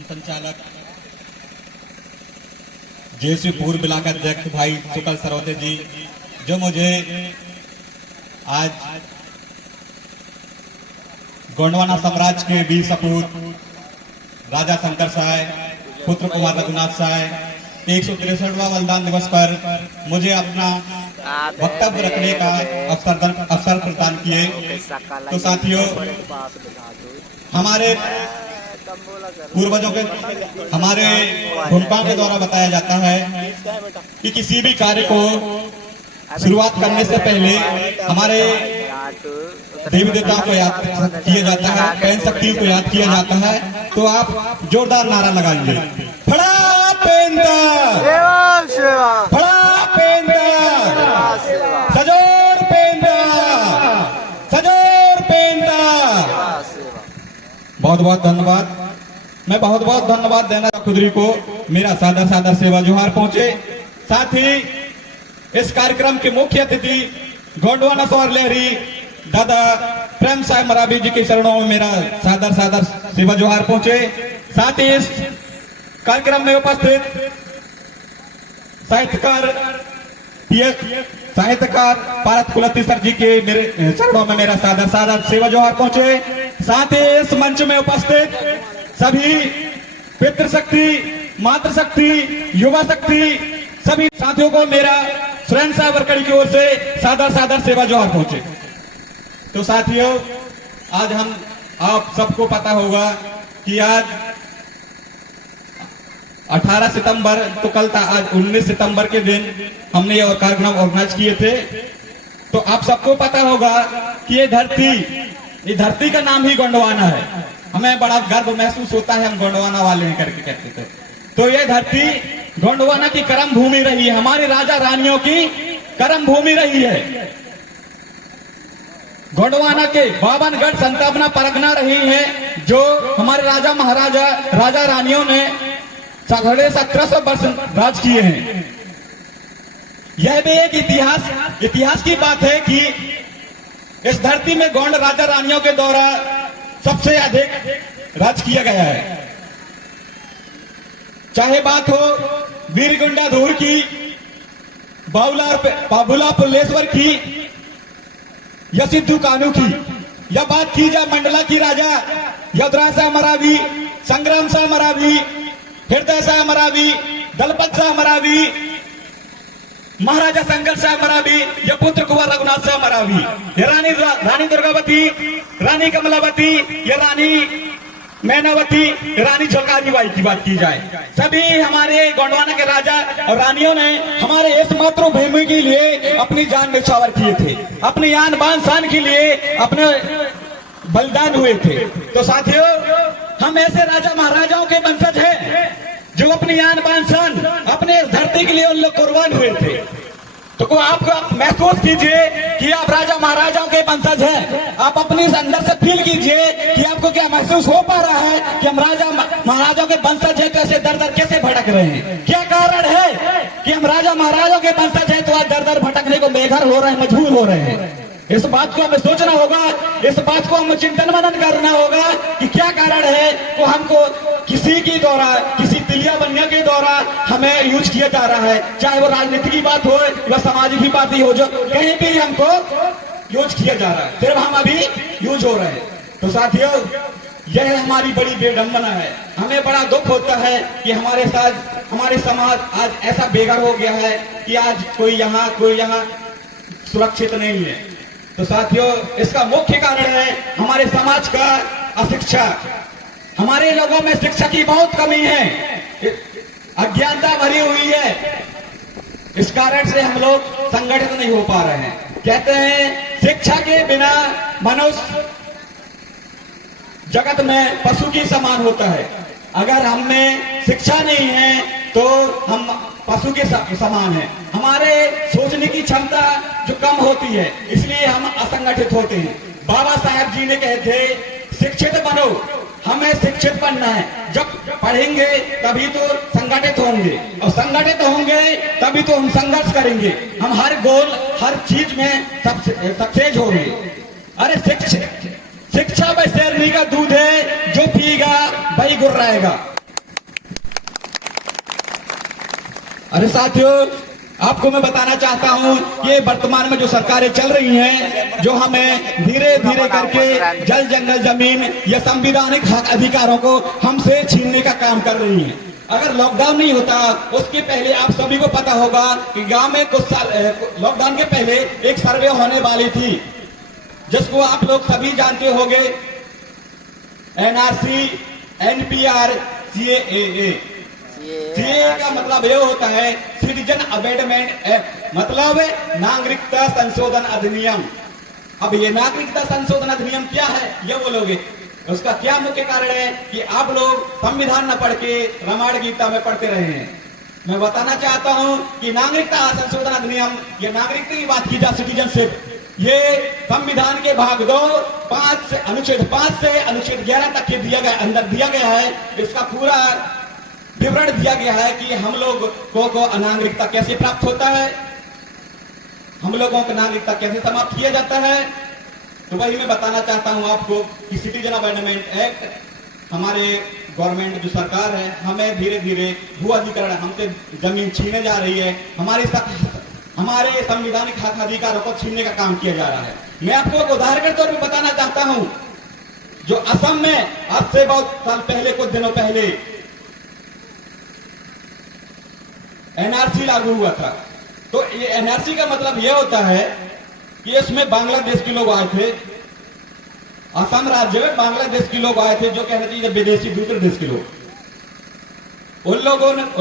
संचालक जेसी पूर्व ब्लॉक अध्यक्ष भाई सुकल सरोते जी, जो मुझे आज गोंडवाना साम्राज्य के वीर सपूत राजा शंकर साय पुत्र कुमार रघुनाथ साय 163वां बलिदान दिवस पर मुझे अपना वक्तव्य रखने का अवसर प्रदान किए। तो साथियों, हमारे पूर्वजों के हमारे भूमिका के द्वारा बताया जाता है कि किसी भी कार्य को शुरुआत करने से पहले हमारे देवी देवताओं को याद किया जाता है, पैन शक्तियों को याद किया जाता है। तो आप जोरदार नारा लगाएंगे, फड़ा पेंदर, फड़ा पेंदर, सजोर पेंदर, सजोर पेंदर। बहुत बहुत धन्यवाद। मैं बहुत बहुत धन्यवाद देना खुदरी को मेरा सादर सादर सेवा जोहार पहुंचे। साथ ही इस कार्यक्रम के मुख्य अतिथि गोंडवाना सौर लहरी दादा प्रेम साय मरावी जी के चरणों में मेरा सादर सादर सेवा जोहार पहुंचे। साथ ही इस कार्यक्रम में उपस्थित साहित्यकार पारस कुलती सर जी के मेरे चरणों में मेरा सादर सादर सेवा जोहार पहुंचे। साथ ही इस मंच में उपस्थित सभी पितृशक्ति, मातृशक्ति, युवा शक्ति सभी साथियों को मेरा स्वयं सावरकड़ी की ओर से सादर सादर सेवा जोहार पहुंचे। तो साथियों, आज हम आप सबको पता होगा कि आज 18 सितंबर तो कल था, आज 19 सितंबर के दिन हमने यह कार्यक्रम ऑर्गेनाइज किए थे। तो आप सबको पता होगा कि ये धरती का नाम ही गोंडवाना है। हमें बड़ा गर्व महसूस होता है, हम गोंडवाना वाले हैं करके कहते थे। तो ये धरती गोंडवाना की कर्म भूमि रही है, हमारे राजा रानियों की कर्म भूमि रही है। गोंडवाना के 52 गढ़ संतापना परगना रही है, जो हमारे राजा महाराजा राजा रानियों ने 1750 वर्ष राज किए हैं। यह भी एक इतिहास की बात है कि इस धरती में गोंड राजा रानियों के द्वारा सबसे अधिक राज किया गया है। चाहे बात हो वीरगुंडा धूर की, बाबुला पुल्लेश्वर की या सिद्धू कानू की, या बात की जाए मंडला की राजा यदुराज शाह मरावी, संग्राम शाह मरावी, हृदय शाह मरावी, दलपत शाह मरावी, महाराजा शंकर शाह मरावी या पुत्र कुंवर रघुनाथ शाह मरावी, या रानी दुर्गावती, रानी कमलावती या रानी मैनावती, रानी झलकारी बाई की बात की जाए, सभी हमारे गोंडवाना के राजा और रानियों ने हमारे इस मातृभूमि के लिए अपनी जान न्यौछावर किए थे, अपनी आन बान शान के लिए अपने बलिदान हुए थे। तो साथियों, हम ऐसे राजा महाराजाओं के वंशज हैं जो अपनी आन बान शान अपने इस धरती के लिए उन लोग कुर्बान हुए थे। तो आप महसूस कीजिए कि आप राजा महाराजाओं के वंशज हैं। आप अपने अंदर से फील कीजिए कि आपको क्या महसूस हो पा रहा है कि हम राजा महाराजाओं के वंशज हैं, कैसे दर दर कैसे भटक रहे हैं। क्या कारण है कि हम राजा महाराजाओं के वंशज हैं तो आज दर दर भटकने को बेघर हो रहे हैं, मजबूर हो रहे हैं। इस बात को हमें सोचना होगा, इस बात को हमें चिंतन मनन करना होगा कि क्या कारण है तो हमको किसी के द्वारा, किसी तिलिया बनिया के द्वारा हमें यूज किया जा रहा है। चाहे वो राजनीति की बात हो या सामाजिक की बात ही हो, जो कहीं भी हमको यूज किया जा रहा है, सिर्फ हम अभी यूज हो रहे हैं। तो साथियों, यह हमारी बड़ी बेडंबना है। हमें बड़ा दुख होता है कि हमारे साथ हमारे समाज आज ऐसा बेघर हो गया है कि आज कोई यहाँ सुरक्षित नहीं है। तो साथियों, इसका मुख्य कारण है हमारे समाज का अशिक्षा। हमारे लोगों में शिक्षा की बहुत कमी है, अज्ञानता भरी हुई है। इस कारण से हम लोग संगठित नहीं हो पा रहे हैं। कहते हैं शिक्षा के बिना मनुष्य जगत में पशु की समान होता है। अगर हम में शिक्षा नहीं है तो हम पशु के समान है। हमारे सोचने की क्षमता जो कम होती है, इसलिए हम असंगठित होते हैं। बाबा साहब जी ने कहे थे, शिक्षित बनो। हमें शिक्षित बनना है। जब पढ़ेंगे तभी तो संगठित होंगे, और संगठित होंगे तभी तो हम संघर्ष करेंगे। हम हर गोल, हर चीज में सक्सेस होंगे। अरे शिक्षा वह शेरनी का दूध है, जो पिएगा वही गुर्राएगा। अरे साथियों, आपको मैं बताना चाहता हूं कि वर्तमान में जो सरकारें चल रही हैं, जो हमें धीरे धीरे करके जल जंगल जमीन या संवैधानिक हक अधिकारों को हमसे छीनने का काम कर रही हैं। अगर लॉकडाउन नहीं होता, उसके पहले आप सभी को पता होगा कि गांव में कुछ साल लॉकडाउन के पहले एक सर्वे होने वाली थी, जिसको आप लोग सभी जानते होंगे, एनआरसी, एनपीआर, सीएए। सीएए का मतलब ये होता है सिटीजन अमेंडमेंट एक्ट, मतलब नागरिकता संशोधन अधिनियम। अब ये नागरिकता संशोधन अधिनियम क्या है, ये बोलोगे। उसका क्या मुख्य कारण है कि आप लोग संविधान न पढ़ के रामायण गीता में पढ़ते रहे हैं। मैं बताना चाहता हूं कि नागरिकता संशोधन अधिनियम, ये नागरिकता की बात की जा, सिटीजनशिप, ये संविधान के भाग 2 5 से अनुच्छेद 5 से अनुच्छेद 11 तक के अंदर दिया गया है। इसका पूरा विवरण दिया गया है कि हम लोग को नागरिकता कैसे प्राप्त होता है, हम लोगों को नागरिकता कैसे समाप्त किया जाता है। तो वही मैं बताना चाहता हूं आपको कि सिटीजन अमेंडमेंट एक्ट, हमारे गवर्नमेंट जो सरकार है, हमें धीरे धीरे भू अधिग्रहण, हमसे जमीन छीने जा रही है, हमारे संवैधानिक हक अधिकारों को छीनने का काम किया जा रहा है। मैं आपको एक उदाहरण के तौर पर बताना चाहता हूं, जो असम में आज से बहुत साल पहले, कुछ दिनों पहले एनआरसी लागू हुआ था। तो ये एनआरसी का मतलब यह होता है कि इसमें बांग्लादेश के लोग आए थे, असम राज्य में बांग्लादेश के लोग आए थे, जो कहना चाहिए विदेशी, दूसरे देश के लोग। उन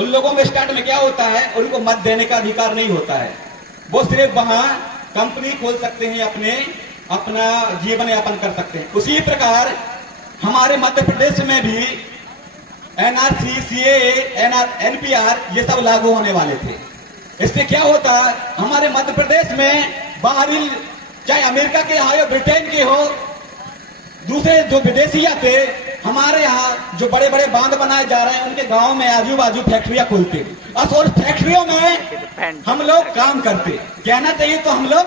लोगों में स्टार्ट में क्या होता है, उनको मत देने का अधिकार नहीं होता है। वो सिर्फ वहां कंपनी खोल सकते हैं, अपना जीवन यापन कर सकते हैं। उसी प्रकार हमारे मध्य प्रदेश में भी एनआरसी, सीएए, एनपीआर ये सब लागू होने वाले थे। इससे क्या होता, हमारे मध्य प्रदेश में बाहरी, चाहे अमेरिका के हो, ब्रिटेन के हो, दूसरे जो विदेशी आते, हमारे यहाँ जो बड़े बड़े बांध बनाए जा रहे हैं, उनके गांव में आजू बाजू फैक्ट्रियां खुलती, और फैक्ट्रियों में हम लोग काम करते, कहना चाहिए तो हम लोग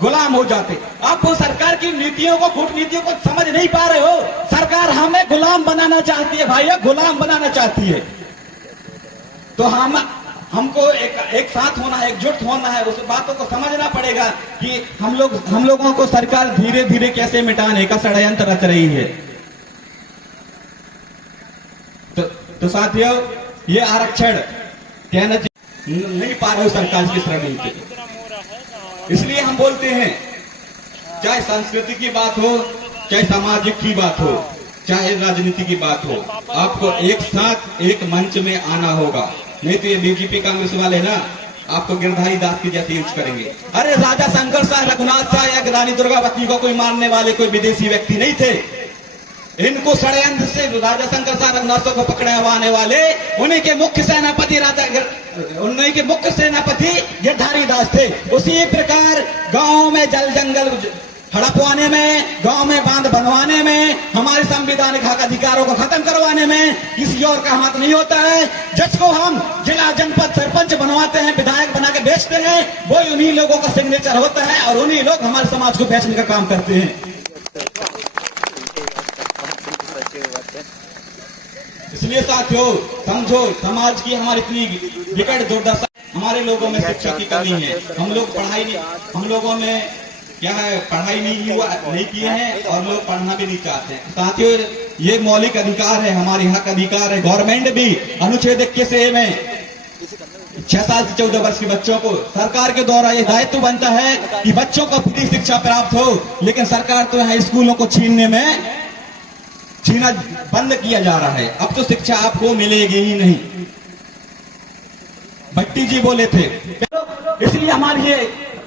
गुलाम हो जाते। आप वो सरकार की नीतियों को, कूटनीतियों को समझ नहीं पा रहे हो। सरकार हमें गुलाम बनाना चाहती है भाई, गुलाम बनाना चाहती है। तो हमको एक साथ होना है, एकजुट होना है, उस बातों को समझना पड़ेगा कि हम लोगों को सरकार धीरे धीरे कैसे मिटाने का षड्यंत्र रच रही है। तो साथियों, ये आरक्षण कहना नहीं पा रहे हो सरकार की श्रेणी पे, इसलिए हम बोलते हैं, चाहे संस्कृति की बात हो, चाहे सामाजिक की बात हो, चाहे राजनीति की बात हो, आपको एक साथ एक मंच में आना होगा। नहीं तो ये बीजेपी कांग्रेस वाले ना आपको गिरधारी दास की जैसे यूज करेंगे। अरे राजा शंकर शाह, रघुनाथ शाह या रानी दुर्गावती को कोई मारने वाले कोई विदेशी व्यक्ति नहीं थे। इनको षड्यंत्र से राजा शंकर शाह, रघुनाथ को पकड़वाने वाले उन्हीं के मुख्य सेनापति गिरधारी दास थे। उसी प्रकार गांव में जल जंगल हड़पवाने में, गांव में बांध बनवाने में, हमारे संवैधानिक हक अधिकारों को खत्म करवाने में किसी और का हाथ नहीं होता है। जिसको हम जिला, जनपद, सरपंच बनवाते हैं, विधायक बना के बेचते हैं, वो उन्हीं लोगों का सिग्नेचर होता है, और उन्हीं लोग हमारे समाज को बेचने का काम करते हैं। इसलिए साथियों, समझो, समाज की हमारी इतनी विकट दुर्दशा, हमारे लोगों में शिक्षा की कमी है। हम लोगों में क्या है, पढ़ाई नहीं किए हैं, और लोग पढ़ना भी नहीं चाहते हैं। साथियों, ये मौलिक अधिकार है, हमारे हक अधिकार है। गवर्नमेंट भी अनुच्छेद 21A में 6 साल से 14 वर्ष के बच्चों को सरकार के द्वारा ये दायित्व बनता है कि बच्चों को फ्री शिक्षा प्राप्त हो, लेकिन सरकार तो यहाँ स्कूलों को छीना बंद किया जा रहा है। अब तो शिक्षा आपको मिलेगी ही नहीं। भट्टी जी बोले थे, इसलिए हमारी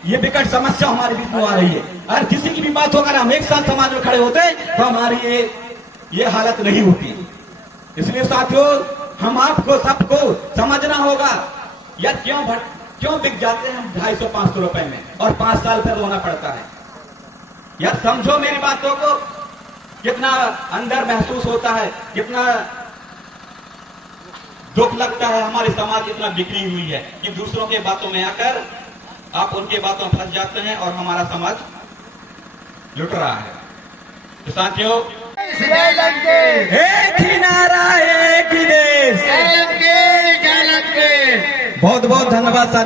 ये विकट समस्या हमारे बीच में आ रही है। अगर किसी की भी बात होकर हम एक साथ समाज में खड़े होते तो हमारी ये हालत नहीं होती। इसलिए साथियों, हम आपको सबको समझना होगा, यार क्यों बिक जाते हैं हम 250-500 रुपए में, और 5 साल फिर रोना पड़ता है। यार समझो मेरी बातों को, कितना अंदर महसूस होता है, कितना दुख लगता है। हमारी समाज इतना बिखरी हुई है कि दूसरों के बातों में आकर आप उनके बातों में फंस जाते हैं, और हमारा समाज लुट रहा है। तो साथियों, एक ही नारा, एक ही देश, बहुत बहुत धन्यवाद साथी।